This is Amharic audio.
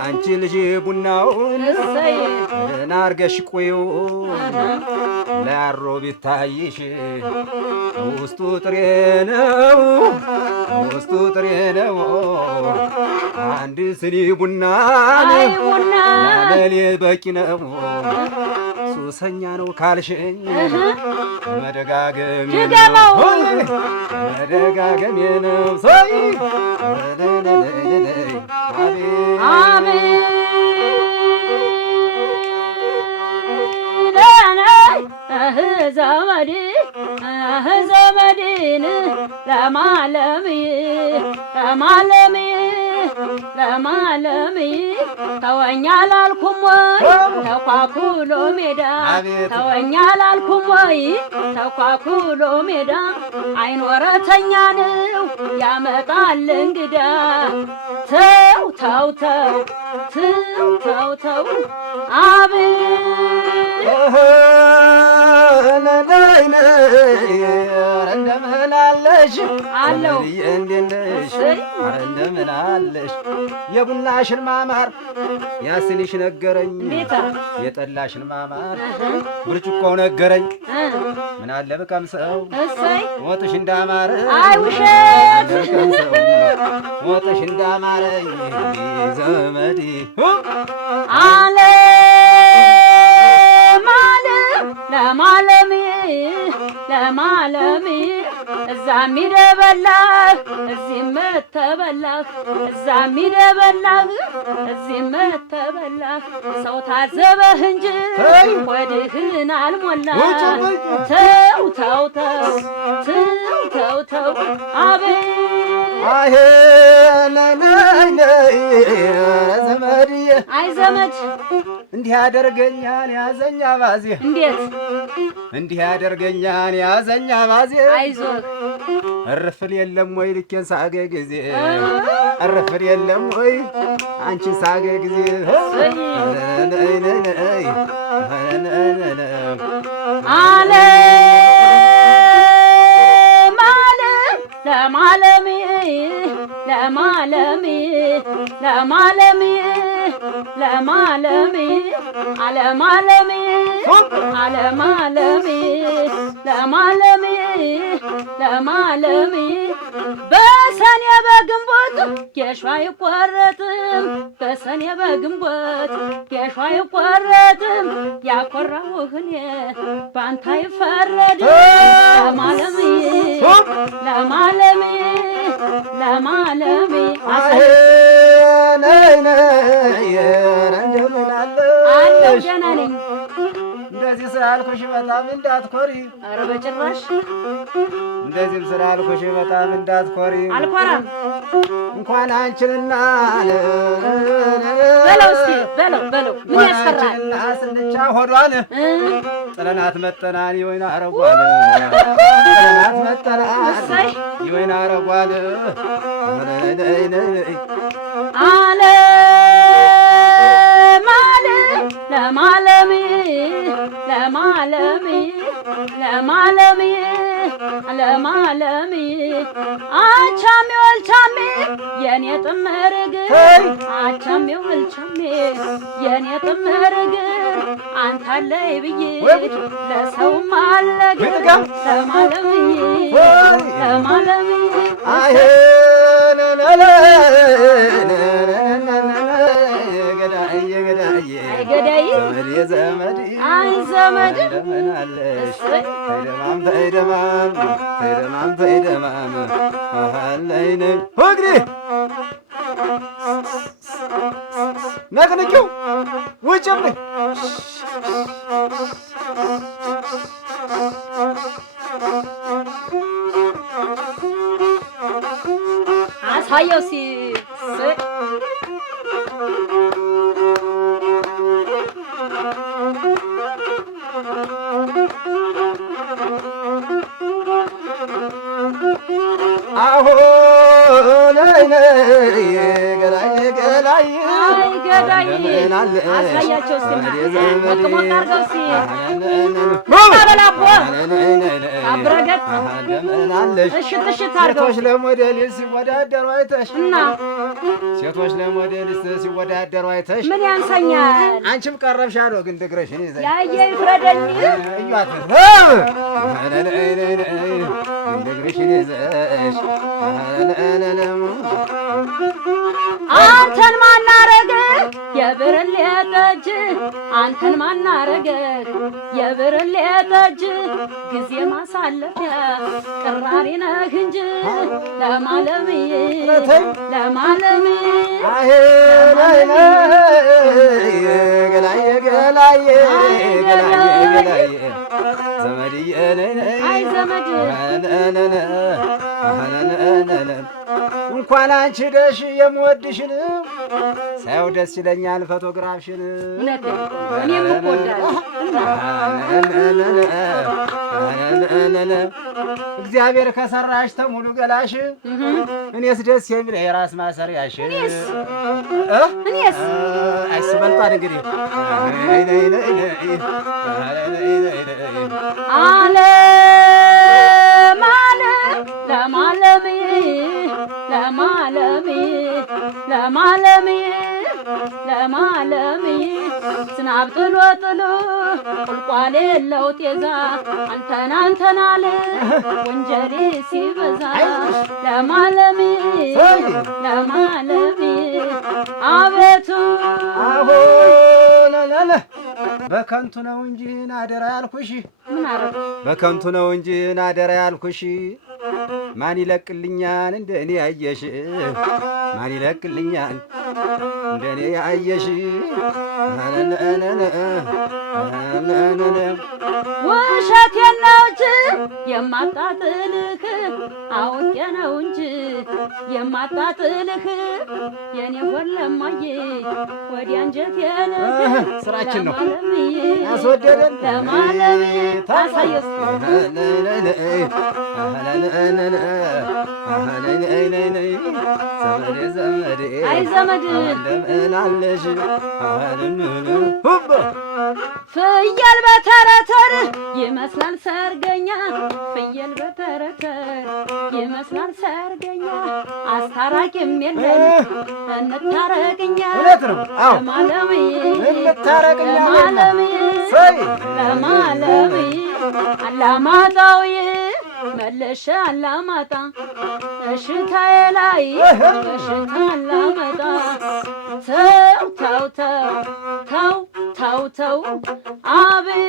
አንቺ ልጅ ቡናውን ደህና አርገሽ ቆዩ ላሮ ቢታይሽ ውስጡ ጥሬ ነው ውስጡ ጥሬ ነው አንድ ስኒ ቡና ለኔ በቂ ነው ሱሰኛ ነው ካልሽኝ መደጋገም ነው መደጋገም ነው ሰይ አሜን ዘመዴ ዘመዴን ለማለምዬ ተወኛ ላልኩም ወይ ተኳኩሎ ሜዳ ተወኛ ላልኩም ወይ ተኳኩሎ ሜዳ አይኖረተኛ ነው ያመጣል እንግዳ ተው ተው ተው ተው ተው ተው እንደምን አለሽ አለው እንዴት ነሽ እንደምን አለሽ የቡናሽን ማማር ያስንሽ ነገረኝ የጠላሽን ማማር ብርጭቆው ነገረኝ ምን አለ በቀምሰው ወጥሽ እንዳማረ አይ ውሸት ወጥሽ እንዳማረኝ ዘመዴ አለ ለማለሚ እዛም ይደበላህ እዚህም መተበላህ እዛም ይደበላህ እዚህም መተበላህ ሰው ታዘበህ እንጂ ወድህን አልሞላ ተው ተው ተው ተው ተው ተው አይ ዘመድዬ አይ ዘመድ እንዲህ ያደርገኛል ያዘኛ ባዜ እንዴት እንዲህ ያደርገኛል ያዘኛ ባዜ አይዞህ እርፍል የለም ወይ ልኬን ሳገ ጊዜ እርፍል የለም ወይ አንቺን ሳገ ጊዜ አለ ለማለሚ በሰኔ በግንቦት ጌሾ አይቆረጥም በሰኔ በግንቦት ጌሾ አይቆረጥም ያኮራሁህን ባንተ አይፈረድም ለማለሚ እንደምን አለሽ ደህና ነኝ እንደዚህ ስላልኩሽ በጣም እንዳትኮሪ ኧረ በጭራሽ እንደዚህም ስላልኩሽ በጣም እንዳትኮሪ አልኮራም እንኳን አንቺንና በለው እስኪ በለው ምን ያስፈራል ስንቻ ሆዷን ጥለናት መጠናን ይወይና አረጓል ጥለናት መጠናን ይወይና አረጓል አለ ለማለሚ አቻሜ ወልቻሜ የኔ ጥምር እግር አቻሜ ወልቻሜ የኔ ጥምር እግር አንተ አለኝ ብዬ ለሰውም አልነግር ለማለሚ አይ ገዳይ ዘመድ አይ ዘመድ እንደምን አለሽ ተይደማም አለይነ ወግሪ ነቅንቂው ውጭልኝ አሳየው ሲ አሁን ገላይ አይ ገዳይ አሳያቸው እስኪ ሞቅ ሞቅ አድርገው እስኪ ባበላቦ አብረገጥ እሽት እሽት አድርገው ሴቶች ለሞዴሊስ ሲወዳደሩ አይተሽ እና ሴቶች ለሞዴሊስ ሲወዳደሩ አይተሽ ምን ያንሰኛል? አንቺም ቀረብሽ አለው ግን ድግረሽን ይዘሽ ያየ ይፍረደኝ እያት ድግረሽን ይዘሽ አንተን ማናረገ የብርሌ ጠጅ አንተን ማናረገ የብርሌ ጠጅ ጊዜ ማሳለፊያ ቅራሪ ነህ እንጂ ለማለምዬ ለማለምዬ ገላዬ ገላዬ ገላዬ ዘመድዬ አይ ዘመድ እንኳን አንቺ ደሽ የምወድሽን ሳይው ደስ ይለኛል ፎቶግራፍሽን እኔም እኮ እግዚአብሔር ከሰራሽ ተሙሉ ገላሽ እኔስ ደስ የሚል የራስ ማሰሪያሽ እኔስ አይስበልጣል እንግዲህ ዓለም ዓለም ለማለምዬ ለማለምዬ ለማለምዬ ለማለምዬ ዝናብ ጥሎ ጥሎ ቁልቋል የለው ጤዛ አንተን አንተን አለ ወንጀሌ ሲበዛ ለማለምዬ ለማለምዬ አቤቱ አሁን በከንቱ ነው እንጂ ናደራ ያልኩሽ ምን አረግ በከንቱ ነው እንጂ ናደራ ያልኩሽ ማን ይለቅልኛል እንደኔ ያየሽ ማን ይለቅልኛል እንደኔ ያየሽ ውሸቴን ነው እንጂ የማጣጥልህ አውቄ ነው እንጂ የማጣጥልህ የኔ ወለማዬ ወዲያ አንጀቴን ስራችን ነው ለማለምዬ ያስወደደን ለማለምዬ ታሳየስ ዘመዴ አይ ዘመድ እንደምን አለሽ ፍየል በተረተር ይመስላል ሰርገኛ ፍየል በተረተር ይመስላል ሰርገኛ አስታራቂም የለን እንታረቅኛ እውነት ነው አዎ ለማለምዬ እንታረቅኛ ለማለምዬ ለማለምዬ አላማጣውዬ መለሻ አላማጣ እሽታዬ ላይ እሽታ አላማጣ ተው ተው ተው ተው ተው ተው አቤት